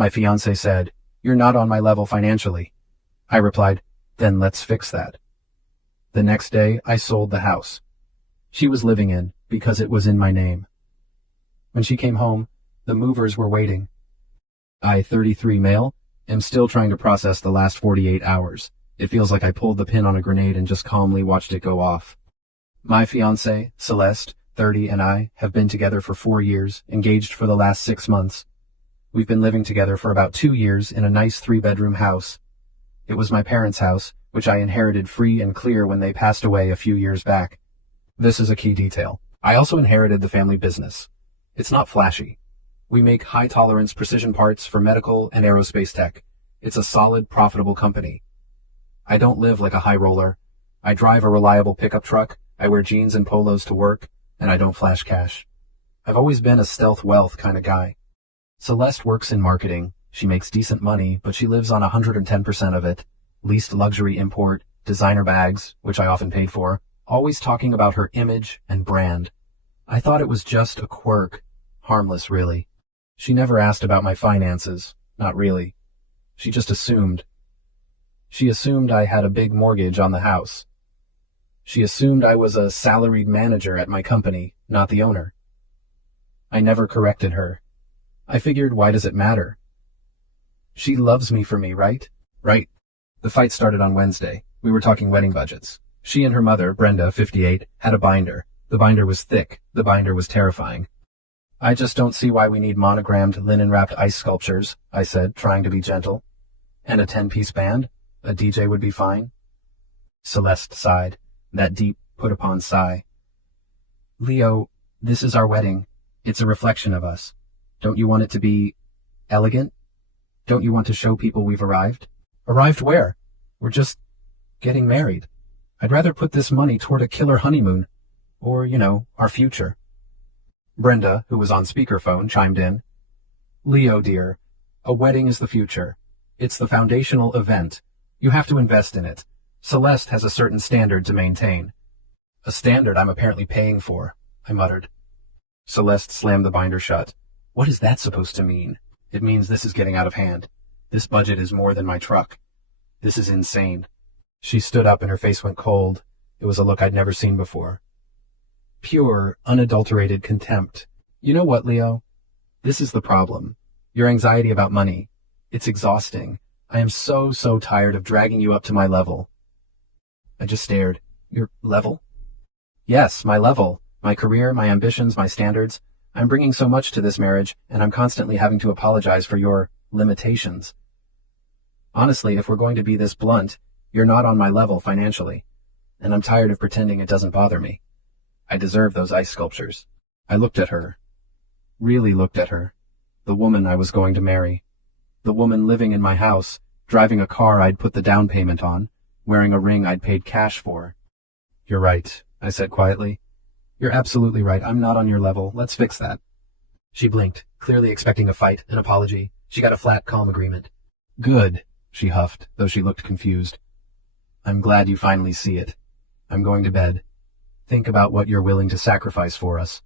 My fiancé said, "You're not on my level financially." I replied, "Then let's fix that." The next day, I sold the house she was living in because it was in my name. When she came home, the movers were waiting. I, 33 male, am still trying to process the last 48 hours. It feels like I pulled the pin on a grenade and just calmly watched it go off. My fiancée, Celeste, 30, and I have been together for 4 years, engaged for the last 6 months. We've been living together for about 2 years in a nice 3-bedroom house. It was my parents' house, which I inherited free and clear when they passed away a few years back. This is a key detail. I also inherited the family business. It's not flashy. We make high-tolerance precision parts for medical and aerospace tech. It's a solid, profitable company. I don't live like a high roller. I drive a reliable pickup truck, I wear jeans and polos to work, and I don't flash cash. I've always been a stealth wealth kind of guy. Celeste works in marketing. She makes decent money, but she lives on 110% of it. Leased luxury import, designer bags, which I often paid for, always talking about her image and brand. I thought it was just a quirk. Harmless, really. She never asked about my finances. Not really. She just assumed. She assumed I had a big mortgage on the house. She assumed I was a salaried manager at my company, not the owner. I never corrected her. I figured, why does it matter? She loves me for me, right? Right. The fight started on Wednesday. We were talking wedding budgets. She and her mother, Brenda, 58, had a binder. The binder was thick. The binder was terrifying. "I just don't see why we need monogrammed, linen-wrapped ice sculptures," I said, trying to be gentle. "And a 10-piece band? A DJ would be fine." Celeste sighed, that deep, put-upon sigh. "Leo, this is our wedding. It's a reflection of us. Don't you want it to be elegant? Don't you want to show people we've arrived?" "Arrived where? We're just getting married. I'd rather put this money toward a killer honeymoon. Or, our future." Brenda, who was on speakerphone, chimed in. "Leo, dear, a wedding is the future. It's the foundational event. You have to invest in it. Celeste has a certain standard to maintain." "A standard I'm apparently paying for," I muttered. Celeste slammed the binder shut. "What is that supposed to mean?" "It means this is getting out of hand. This budget is more than my truck. This is insane." She stood up and her face went cold. It was a look I'd never seen before. Pure, unadulterated contempt. "You know what, Leo? This is the problem. Your anxiety about money. It's exhausting. I am so tired of dragging you up to my level." I just stared. "Your level?" "Yes, my level. My career, my ambitions, my standards. I'm bringing so much to this marriage, and I'm constantly having to apologize for your limitations. Honestly, if we're going to be this blunt, you're not on my level financially, and I'm tired of pretending it doesn't bother me. I deserve those ice sculptures." I looked at her. Really looked at her. The woman I was going to marry. The woman living in my house, driving a car I'd put the down payment on, wearing a ring I'd paid cash for. "You're right," I said quietly. "You're absolutely right. I'm not on your level. Let's fix that." She blinked, clearly expecting a fight, an apology. She got a flat, calm agreement. "Good," she huffed, though she looked confused. "I'm glad you finally see it. I'm going to bed. Think about what you're willing to sacrifice for us."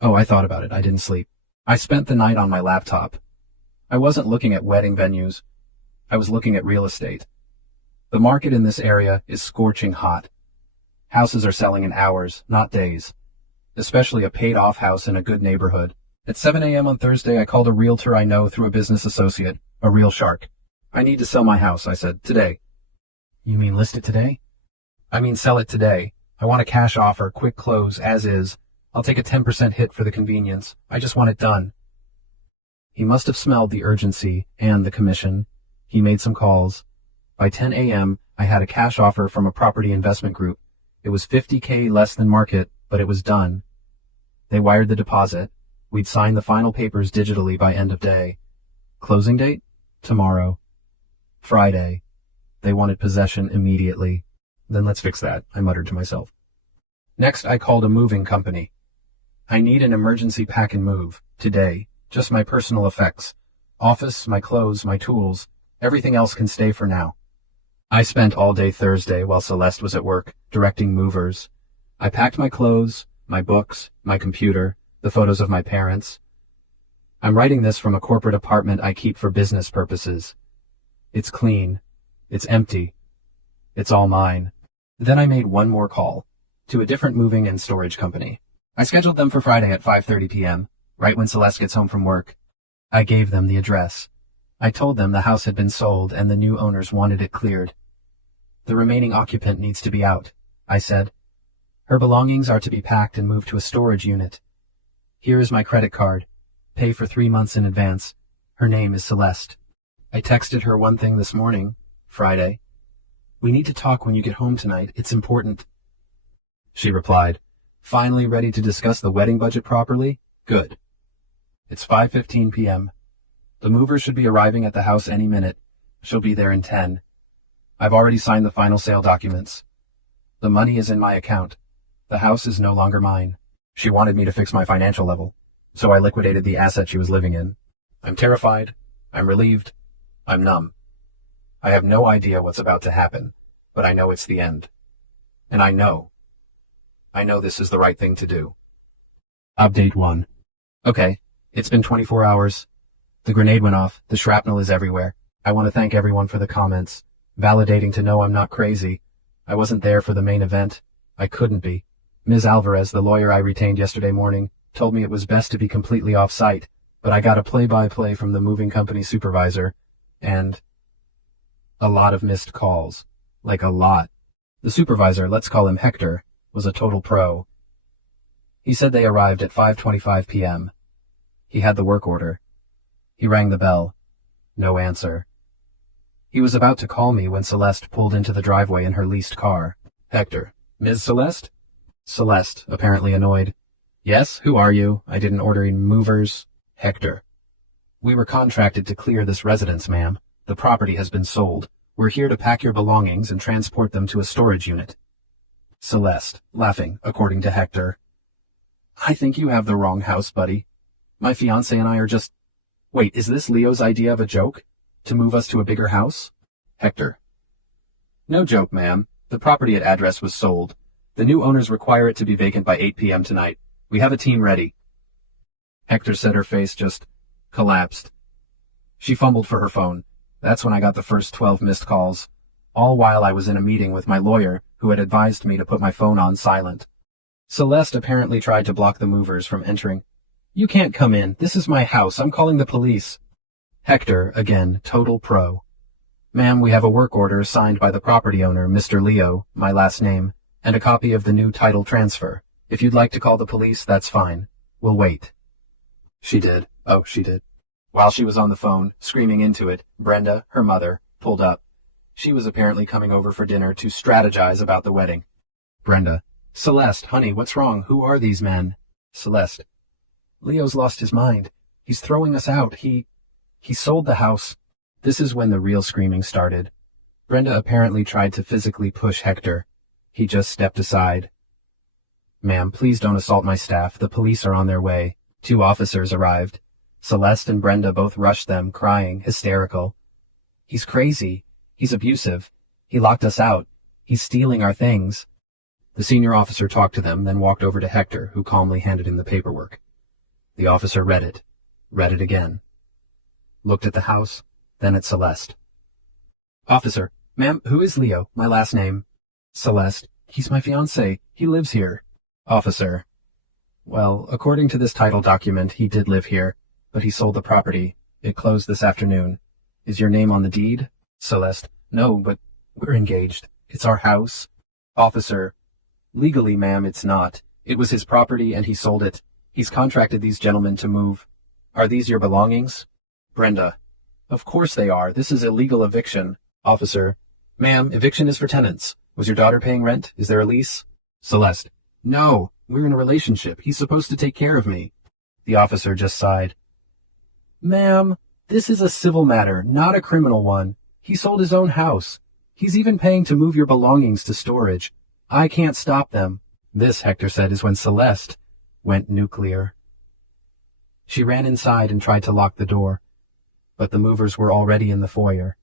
Oh, I thought about it. I didn't sleep. I spent the night on my laptop. I wasn't looking at wedding venues. I was looking at real estate. The market in this area is scorching hot. Houses are selling in hours, not days. Especially a paid-off house in a good neighborhood. At 7 a.m. on Thursday, I called a realtor I know through a business associate, a real shark. "I need to sell my house," I said, "today." "You mean list it today?" "I mean sell it today. I want a cash offer, quick close, as is. I'll take a 10% hit for the convenience. I just want it done." He must have smelled the urgency and the commission. He made some calls. By 10 a.m., I had a cash offer from a property investment group. It was $50K less than market, but it was done. They wired the deposit. We'd sign the final papers digitally by end of day. Closing date? Tomorrow. Friday. They wanted possession immediately. "Then let's fix that," I muttered to myself. Next, I called a moving company. "I need an emergency pack and move. Today. Just my personal effects. Office, my clothes, my tools. Everything else can stay for now." I spent all day Thursday while Celeste was at work, directing movers. I packed my clothes, my books, my computer, the photos of my parents. I'm writing this from a corporate apartment I keep for business purposes. It's clean. It's empty. It's all mine. Then I made one more call to a different moving and storage company. I scheduled them for Friday at 5:30 p.m., right when Celeste gets home from work. I gave them the address. I told them the house had been sold and the new owners wanted it cleared. The remaining occupant needs to be out, I said. Her belongings are to be packed and moved to a storage unit. Here is my credit card. Pay for 3 months in advance. Her name is Celeste. I texted her one thing this morning, Friday. We need to talk when you get home tonight. It's important. She replied, finally ready to discuss the wedding budget properly? Good. It's 5:15 p.m. The mover should be arriving at the house any minute. She'll be there in 10. I've already signed the final sale documents. The money is in my account. The house is no longer mine. She wanted me to fix my financial level, so I liquidated the asset she was living in. I'm terrified. I'm relieved. I'm numb. I have no idea what's about to happen, but I know it's the end. And I know this is the right thing to do. Update 1. Okay, it's been 24 hours. The grenade went off. The shrapnel is everywhere. I want to thank everyone for the comments, validating to know I'm not crazy. I wasn't there for the main event. I couldn't be. Ms. Alvarez, the lawyer I retained yesterday morning, told me it was best to be completely off-site, but I got a play-by-play from the moving company supervisor, and a lot of missed calls. Like a lot. The supervisor, let's call him Hector, was a total pro. He said they arrived at 5:25 p.m. He had the work order. He rang the bell. No answer. He was about to call me when Celeste pulled into the driveway in her leased car. Hector, Ms. Celeste? Celeste, apparently annoyed. Yes, who are you? I didn't order any movers. Hector. We were contracted to clear this residence, ma'am. The property has been sold. We're here to pack your belongings and transport them to a storage unit. Celeste, laughing, according to Hector. I think you have the wrong house, buddy. My fiancé and I are just... Wait, is this Leo's idea of a joke? To move us to a bigger house? Hector. No joke, ma'am. The property at address was sold. The new owners require it to be vacant by 8 p.m. tonight. We have a team ready. Hector said her face just collapsed. She fumbled for her phone. That's when I got the first 12 missed calls, all while I was in a meeting with my lawyer, who had advised me to put my phone on silent. Celeste apparently tried to block the movers from entering. You can't come in. This is my house. I'm calling the police. Hector, again, total pro. Ma'am, we have a work order signed by the property owner, Mr. Leo, my last name, and a copy of the new title transfer. If you'd like to call the police, that's fine. We'll wait. She did. Oh, she did. While she was on the phone, screaming into it, Brenda, her mother, pulled up. She was apparently coming over for dinner to strategize about the wedding. Brenda. Celeste, honey, what's wrong? Who are these men? Celeste. Leo's lost his mind. He's throwing us out. He sold the house. This is when the real screaming started. Brenda apparently tried to physically push Hector. He just stepped aside. Ma'am, please don't assault my staff. The police are on their way. 2 officers arrived. Celeste and Brenda both rushed them, crying, hysterical. He's crazy. He's abusive. He locked us out. He's stealing our things. The senior officer talked to them, then walked over to Hector, who calmly handed him the paperwork. The officer read it again. Looked at the house, then at Celeste. Officer, ma'am, who is Leo? My last name. Celeste, he's my fiancé. He lives here. Officer, well, according to this title document, he did live here, but he sold the property. It closed this afternoon. Is your name on the deed? Celeste, no, but we're engaged. It's our house. Officer, legally, ma'am, it's not. It was his property and he sold it. He's contracted these gentlemen to move. Are these your belongings? Brenda, of course they are. This is illegal eviction. Officer, ma'am, eviction is for tenants. Was your daughter paying rent? Is there a lease? Celeste, no, we're in a relationship. He's supposed to take care of me. The officer just sighed. Ma'am, this is a civil matter, not a criminal one. He sold his own house. He's even paying to move your belongings to storage. I can't stop them. This, Hector said, is when Celeste went nuclear. She ran inside and tried to lock the door, but the movers were already in the foyer.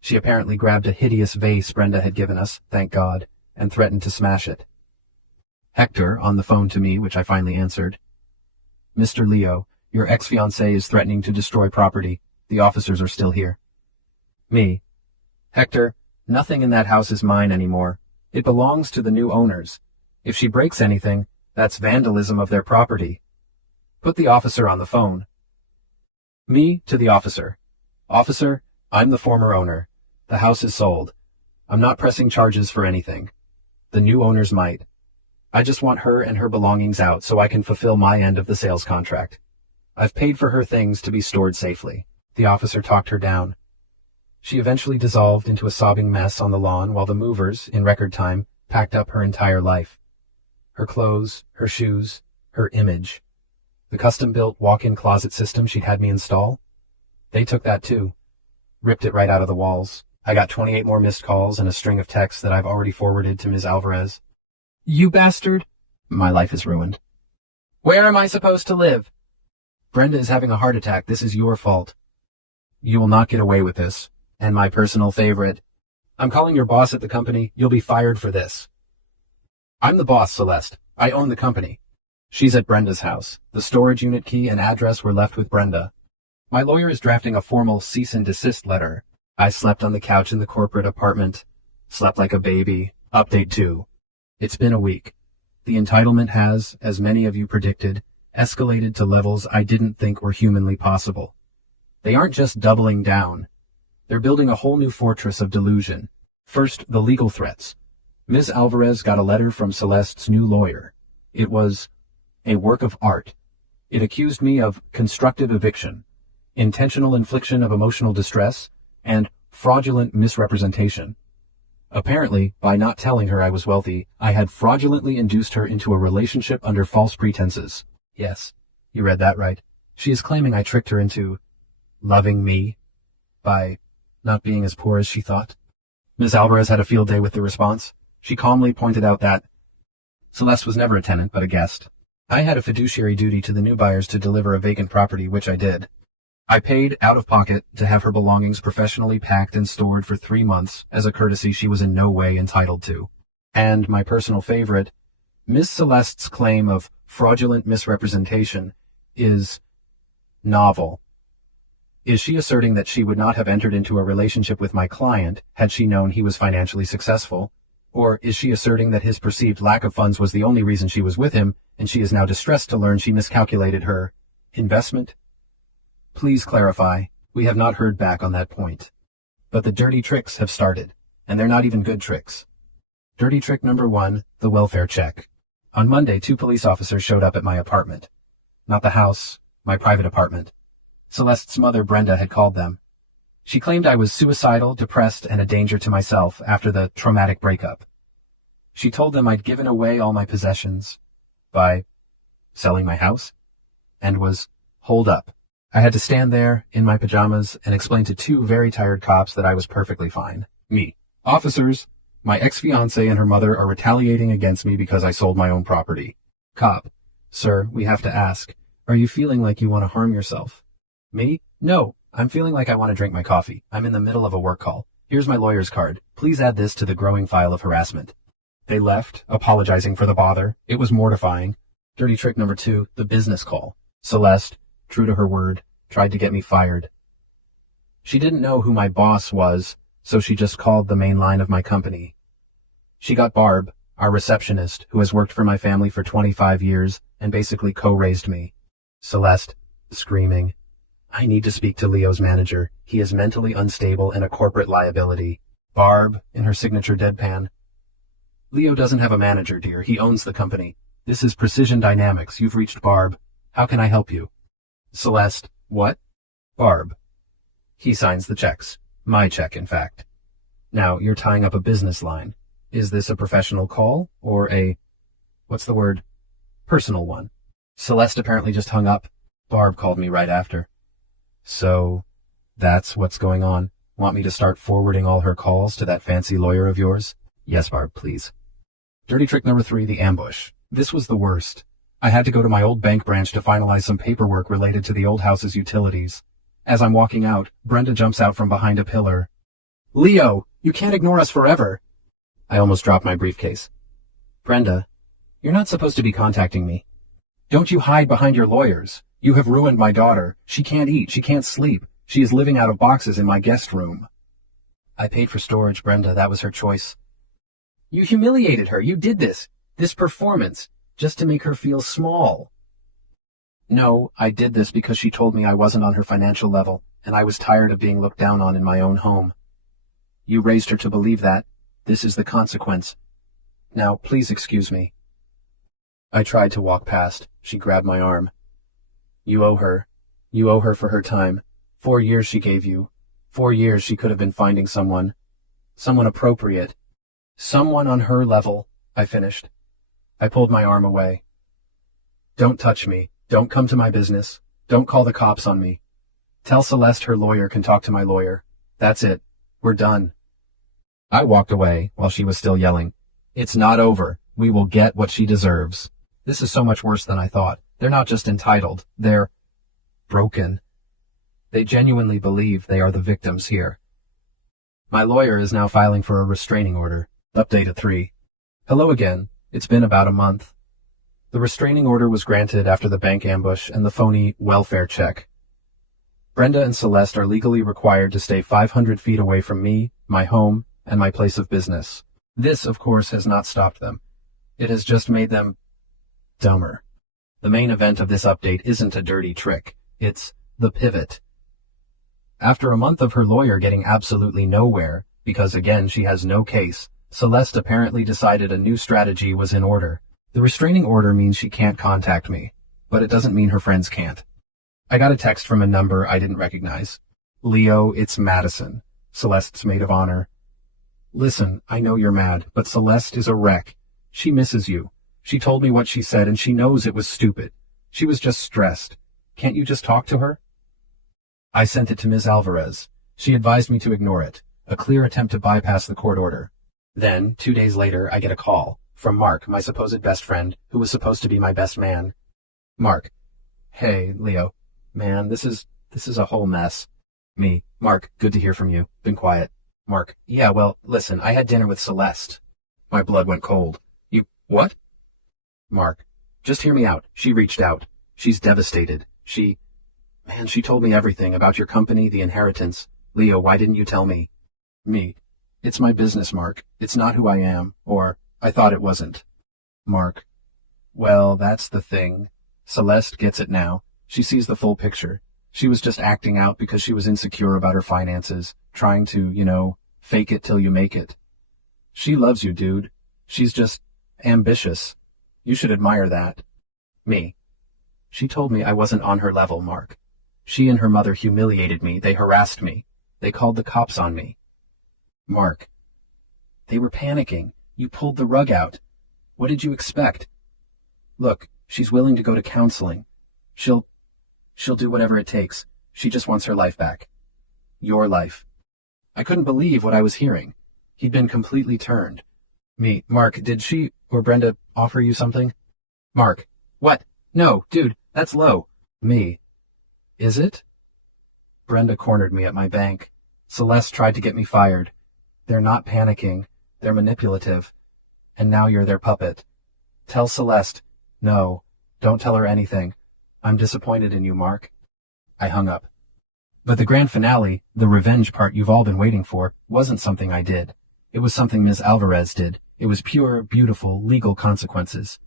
She apparently grabbed a hideous vase Brenda had given us, thank God, and threatened to smash it. Hector, on the phone to me, which I finally answered. Mr. Leo, Your ex-fiancée is threatening to destroy property. The officers are still here. Me. Hector, nothing in that house is mine anymore. It belongs to the new owners. If she breaks anything, that's vandalism of their property. Put the officer on the phone. Me to the officer. Officer, I'm the former owner. The house is sold. I'm not pressing charges for anything. The new owners might. I just want her and her belongings out so I can fulfill my end of the sales contract. I've paid for her things to be stored safely. The officer talked her down. She eventually dissolved into a sobbing mess on the lawn while the movers, in record time, packed up her entire life. Her clothes, her shoes, her image. The custom-built walk-in closet system she'd had me install. They took that too. Ripped it right out of the walls. I got 28 more missed calls and a string of texts that I've already forwarded to Ms. Alvarez. You bastard! My life is ruined. Where am I supposed to live? Brenda is having a heart attack. This is your fault. You will not get away with this. And my personal favorite. I'm calling your boss at the company. You'll be fired for this. I'm the boss, Celeste. I own the company. She's at Brenda's house. The storage unit key and address were left with Brenda. My lawyer is drafting a formal cease and desist letter. I slept on the couch in the corporate apartment. Slept like a baby. Update 2. It's been a week. The entitlement has, as many of you predicted, escalated to levels I didn't think were humanly possible. They aren't just doubling down. They're building a whole new fortress of delusion. First, the legal threats. Ms. Alvarez got a letter from Celeste's new lawyer. It was a work of art. It accused me of constructive eviction, intentional infliction of emotional distress, and fraudulent misrepresentation. Apparently, by not telling her I was wealthy, I had fraudulently induced her into a relationship under false pretenses. Yes, you read that right. She is claiming I tricked her into loving me by not being as poor as she thought. Ms. Alvarez had a field day with the response. She calmly pointed out that Celeste was never a tenant, but a guest. I had a fiduciary duty to the new buyers to deliver a vacant property, which I did. I paid out of pocket to have her belongings professionally packed and stored for 3 months as a courtesy she was in no way entitled to. And my personal favorite, Miss Celeste's claim of fraudulent misrepresentation is novel. Is she asserting that she would not have entered into a relationship with my client had she known he was financially successful? Or is she asserting that his perceived lack of funds was the only reason she was with him, and she is now distressed to learn she miscalculated her investment? Please clarify. We have not heard back on that point. But the dirty tricks have started, and they're not even good tricks. Dirty trick number 1, the welfare check. On Monday, 2 police officers showed up at my apartment. Not the house, my private apartment. Celeste's mother, Brenda, had called them. She claimed I was suicidal, depressed, and a danger to myself after the traumatic breakup. She told them I'd given away all my possessions by selling my house and was holed up. I had to stand there in my pajamas and explain to 2 very tired cops that I was perfectly fine. Me. Officers, my ex-fiancée and her mother are retaliating against me because I sold my own property. Cop. Sir, we have to ask, are you feeling like you want to harm yourself? Me? No, I'm feeling like I want to drink my coffee. I'm in the middle of a work call. Here's my lawyer's card. Please add this to the growing file of harassment. They left, apologizing for the bother. It was mortifying. Dirty trick number 2, the business call. Celeste, true to her word, tried to get me fired. She didn't know who my boss was, so she just called the main line of my company. She got Barb, our receptionist, who has worked for my family for 25 years and basically co-raised me. Celeste, screaming, I need to speak to Leo's manager. He is mentally unstable and a corporate liability. Barb, in her signature deadpan. Leo doesn't have a manager, dear. He owns the company. This is Precision Dynamics. You've reached Barb. How can I help you? Celeste, what? Barb. He signs the checks. My check, in fact. Now, you're tying up a business line. Is this a professional call or a, personal one? Celeste apparently just hung up. Barb called me right after. So, that's what's going on. Want me to start forwarding all her calls to that fancy lawyer of yours? Yes, Barb, please. Dirty trick number 3, the ambush. This was the worst. I had to go to my old bank branch to finalize some paperwork related to the old house's utilities. As I'm walking out, Brenda jumps out from behind a pillar. Leo, you can't ignore us forever. I almost dropped my briefcase. Brenda, you're not supposed to be contacting me. Don't you hide behind your lawyers. You have ruined my daughter. She can't eat. She can't sleep. She is living out of boxes in my guest room. I paid for storage, Brenda. That was her choice. You humiliated her. You did this performance, just to make her feel small. No, I did this because she told me I wasn't on her financial level, and I was tired of being looked down on in my own home. You raised her to believe that. This is the consequence. Now, please excuse me. I tried to walk past. She grabbed my arm. You owe her. You owe her for her time. 4 years she gave you. 4 years she could have been finding someone appropriate. Someone on her level, I finished. I pulled my arm away. Don't touch me. Don't come to my business. Don't call the cops on me. Tell Celeste her lawyer can talk to my lawyer. That's it. We're done. I walked away while she was still yelling. It's not over. We will get what she deserves. This is so much worse than I thought. They're not just entitled. They're broken. They genuinely believe they are the victims here. My lawyer is now filing for a restraining order. Update at 3. Hello again. It's been about a month. The restraining order was granted after the bank ambush and the phony welfare check. Brenda and Celeste are legally required to stay 500 feet away from me, my home, and my place of business. This, of course, has not stopped them. It has just made them dumber. The main event of this update isn't a dirty trick. It's the pivot. After a month of her lawyer getting absolutely nowhere, because again she has no case, Celeste apparently decided a new strategy was in order. The restraining order means she can't contact me, but it doesn't mean her friends can't. I got a text from a number I didn't recognize. Leo, it's Madison, Celeste's maid of honor. Listen, I know you're mad, but Celeste is a wreck. She misses you. She told me what she said and she knows it was stupid. She was just stressed. Can't you just talk to her? I sent it to Ms. Alvarez. She advised me to ignore it, a clear attempt to bypass the court order. Then, 2 days later, I get a call from Mark, my supposed best friend, who was supposed to be my best man. Mark. Hey, Leo. Man, this is a whole mess. Me. Mark, good to hear from you. Been quiet. Mark. Yeah, well, listen, I had dinner with Celeste. My blood went cold. You, what? Mark. Just hear me out. She reached out. She's devastated. She told me everything about your company, the inheritance. Leo, why didn't you tell me? Me. It's my business, Mark. It's not who I am, or I thought it wasn't. Mark. Well, that's the thing. Celeste gets it now. She sees the full picture. She was just acting out because she was insecure about her finances, trying to, fake it till you make it. She loves you, dude. She's just ambitious. You should admire that. Me. She told me I wasn't on her level, Mark. She and her mother humiliated me. They harassed me. They called the cops on me. Mark. They were panicking. You pulled the rug out. What did you expect? Look, she's willing to go to counseling. She'll do whatever it takes. She just wants her life back. Your life. I couldn't believe what I was hearing. He'd been completely turned. Me. Mark, did she or Brenda offer you something? Mark. What? No, dude, that's low. Me. Is it? Brenda cornered me at my bank. Celeste tried to get me fired. They're not panicking. They're manipulative. And now you're their puppet. Tell Celeste. No, don't tell her anything. I'm disappointed in you, Mark. I hung up. But the grand finale, the revenge part you've all been waiting for, wasn't something I did. It was something Ms. Alvarez did. It was pure, beautiful, legal consequences.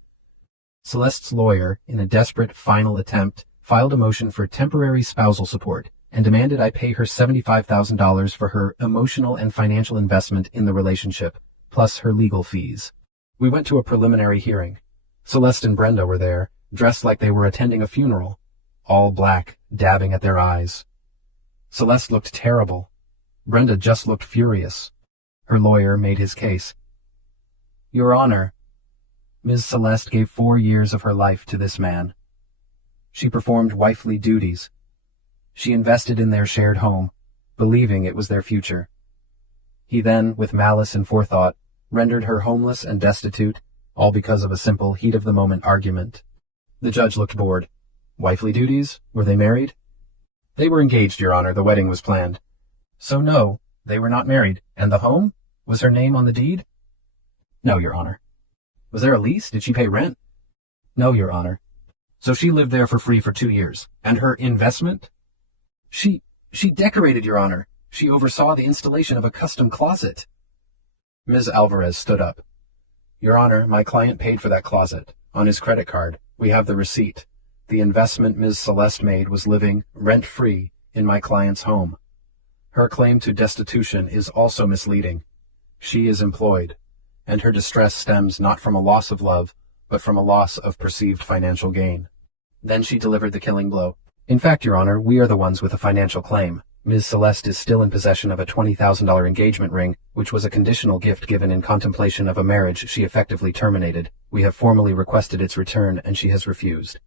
Celeste's lawyer, in a desperate final attempt, filed a motion for temporary spousal support and demanded I pay her $75,000 for her emotional and financial investment in the relationship, plus her legal fees. We went to a preliminary hearing. Celeste and Brenda were there, dressed like they were attending a funeral, all black, dabbing at their eyes. Celeste looked terrible. Brenda just looked furious. Her lawyer made his case. Your Honor, Ms. Celeste gave 4 years of her life to this man. She performed wifely duties. She invested in their shared home, believing it was their future. He then, with malice and forethought, rendered her homeless and destitute, all because of a simple heat-of-the-moment argument. The judge looked bored. Wifely duties? Were they married? They were engaged, Your Honor. The wedding was planned. So no, they were not married. And the home? Was her name on the deed? No, Your Honor. Was there a lease? Did she pay rent? No, Your Honor. So she lived there for free for 2 years. And her investment? She decorated, Your Honor. She oversaw the installation of a custom closet. Ms. Alvarez stood up. Your Honor, my client paid for that closet. On his credit card. We have the receipt. The investment Ms. Celeste made was living, rent-free, in my client's home. Her claim to destitution is also misleading. She is employed, and her distress stems not from a loss of love, but from a loss of perceived financial gain. Then she delivered the killing blow. In fact, Your Honor, we are the ones with a financial claim. Ms. Celeste is still in possession of a $20,000 engagement ring, which was a conditional gift given in contemplation of a marriage she effectively terminated. We have formally requested its return, and she has refused.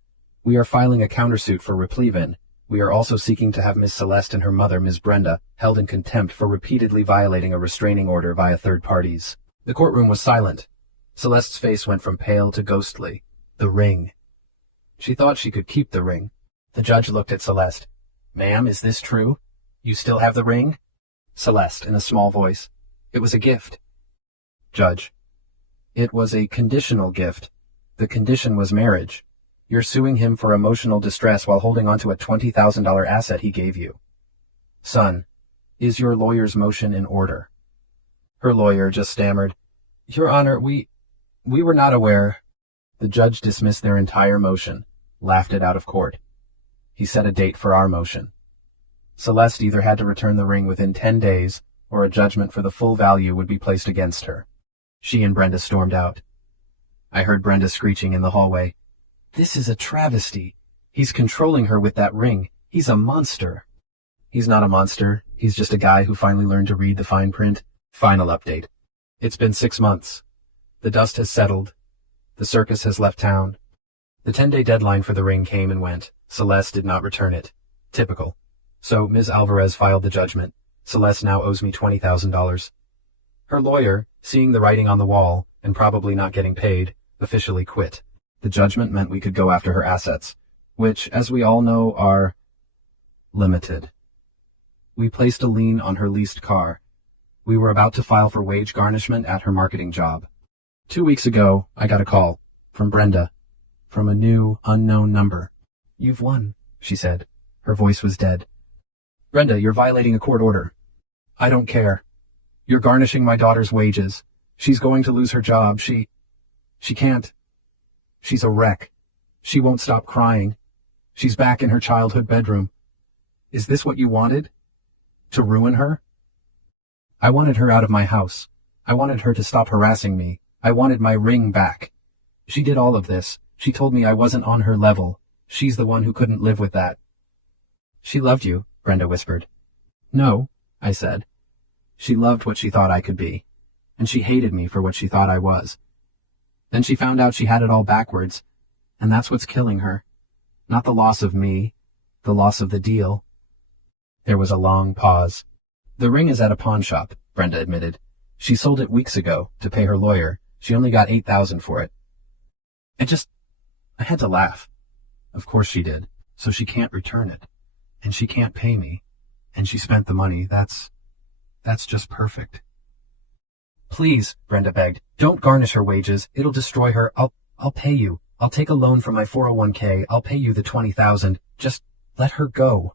We are filing a countersuit for replevin. We are also seeking to have Ms. Celeste and her mother, Ms. Brenda, held in contempt for repeatedly violating a restraining order via third parties. The courtroom was silent. Celeste's face went from pale to ghostly. The ring. She thought she could keep the ring. The judge looked at Celeste. Ma'am, is this true? You still have the ring? Celeste, in a small voice. It was a gift. Judge. It was a conditional gift. The condition was marriage. You're suing him for emotional distress while holding onto a $20,000 asset he gave you. Son, is your lawyer's motion in order? Her lawyer just stammered. Your Honor, we were not aware. The judge dismissed their entire motion, laughed it out of court. He set a date for our motion. Celeste either had to return the ring within 10 days, or a judgment for the full value would be placed against her. She and Brenda stormed out. I heard Brenda screeching in the hallway. This is a travesty. He's controlling her with that ring. He's a monster. He's not a monster. He's just a guy who finally learned to read the fine print. Final update. It's been 6 months. The dust has settled. The circus has left town. The 10-day deadline for the ring came and went. Celeste did not return it. Typical. So Ms. Alvarez filed the judgment. Celeste now owes me $20,000. Her lawyer, seeing the writing on the wall, and probably not getting paid, officially quit. The judgment meant we could go after her assets, which, as we all know, are limited. We placed a lien on her leased car. We were about to file for wage garnishment at her marketing job. 2 weeks ago, I got a call from Brenda, from a new, unknown number. You've won, she said. Her voice was dead. Brenda, you're violating a court order. I don't care. You're garnishing my daughter's wages. She's going to lose her job. She can't. She's a wreck. She won't stop crying. She's back in her childhood bedroom. Is this what you wanted? To ruin her? I wanted her out of my house. I wanted her to stop harassing me. I wanted my ring back. She did all of this. She told me I wasn't on her level. She's the one who couldn't live with that. She loved you, Brenda whispered. No, I said. She loved what she thought I could be, and she hated me for what she thought I was. Then she found out she had it all backwards, and that's what's killing her. Not the loss of me, the loss of the deal. There was a long pause. The ring is at a pawn shop, Brenda admitted. She sold it weeks ago to pay her lawyer. She only got $8,000 for it. I had to laugh. Of course she did. So she can't return it. And she can't pay me. And she spent the money. That's just perfect. Please, Brenda begged, don't garnish her wages. It'll destroy her. I'll pay you. I'll take a loan from my 401k. I'll pay you the $20,000. Just let her go.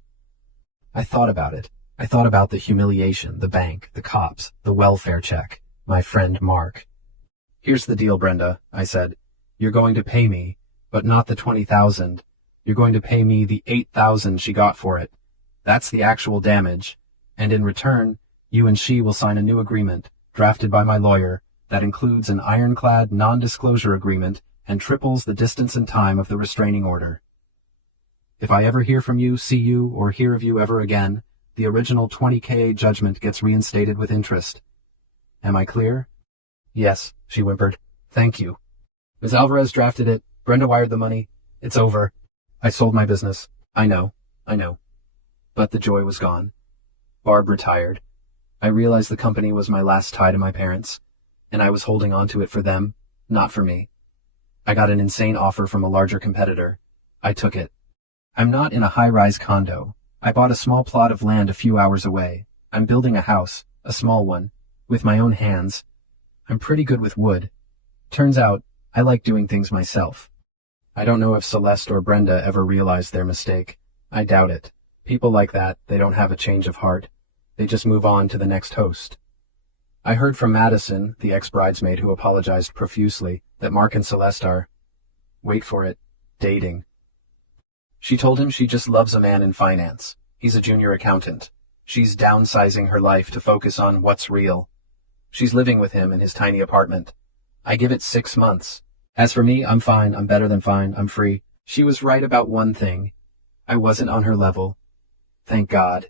I thought about it. I thought about the humiliation, the bank, the cops, the welfare check, my friend Mark. Here's the deal, Brenda, I said. You're going to pay me, but not the $20,000. You're going to pay me the $8,000 she got for it. That's the actual damage. And in return, you and she will sign a new agreement, drafted by my lawyer, that includes an ironclad non-disclosure agreement and triples the distance and time of the restraining order. If I ever hear from you, see you, or hear of you ever again, the original $20,000 judgment gets reinstated with interest. Am I clear? Yes, she whimpered. Thank you. Ms. Alvarez drafted it. Brenda wired the money. It's over. I sold my business. I know. But the joy was gone. Barb retired. I realized the company was my last tie to my parents, and I was holding on to it for them, not for me. I got an insane offer from a larger competitor. I took it. I'm not in a high-rise condo. I bought a small plot of land a few hours away. I'm building a house, a small one, with my own hands. I'm pretty good with wood. Turns out, I like doing things myself. I don't know if Celeste or Brenda ever realized their mistake. I doubt it. People like that, they don't have a change of heart. They just move on to the next host. I heard from Madison, the ex-bridesmaid who apologized profusely, that Mark and Celeste are, wait for it, dating. She told him she just loves a man in finance. He's a junior accountant. She's downsizing her life to focus on what's real. She's living with him in his tiny apartment. I give it 6 months. As for me, I'm fine. I'm better than fine. I'm free. She was right about one thing. I wasn't on her level. Thank God.